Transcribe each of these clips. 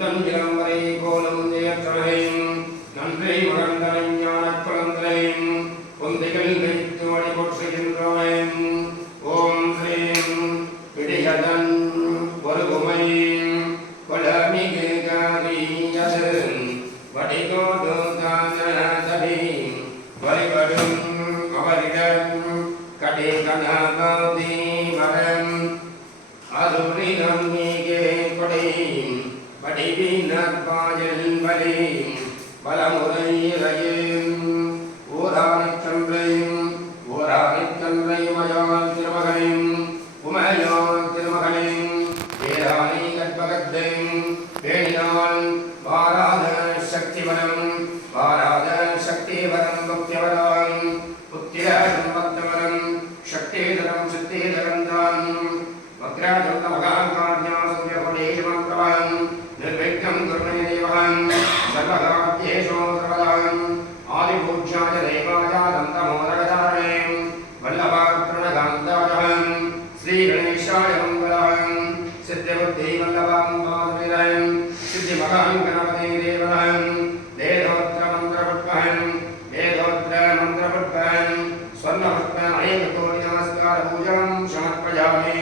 சிந்தன் இளம்பரை கோலம் ஏற்றலையும் நன்றை மகந்தனை ஞானக் குழந்தையும் பொந்தைகள் வைத்து வழிபோற்றுகின்றோம். ஓம் ஸ்ரீம் விடியதன் ஒருகுமை கொலமிகு காரியது வடிகோடு தானதடி வழிபடும் அவரிடம் கடை கணபதி மரம் அருளினம் நீகே கொடை வடிவினர் பாயல் வலி பலமுறை இறையும் ஊரானைச் சன்றையும் அயான் திருமகனையும் உமையான் திருமகனையும் பேரானை கற்பகத்தையும் பேணினான் வாராத சக்திவரம் பக்திவரம் புத்திரம் பக்தவரம் சக்திதரம் சித்திதரம் தான் வக்ராஜந்த மகாகார்யாசம்யபடேஷமப்ரவம் நிர்விக்னம் குருணய தேவகம் சர்வகாத்யேஷோ சர்வதாம் ஆதிபூஜ்யாய தேவாய தந்தமோதகதாரே வல்லபாத்ரணகாந்தாயம் ஸ்ரீ கணேஷாய மங்களம் சித்திபுத்தி வல்லபாம் பாதுமிரம் சித்தி மகான் கணபதி தேவனம் வேதோத்ர மந்திரபுட்பம் ஸ்வர்ணபுட்பம் அயகோடி நமஸ்கார பூஜாம் சமர்ப்பயாமி.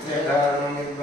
Sudah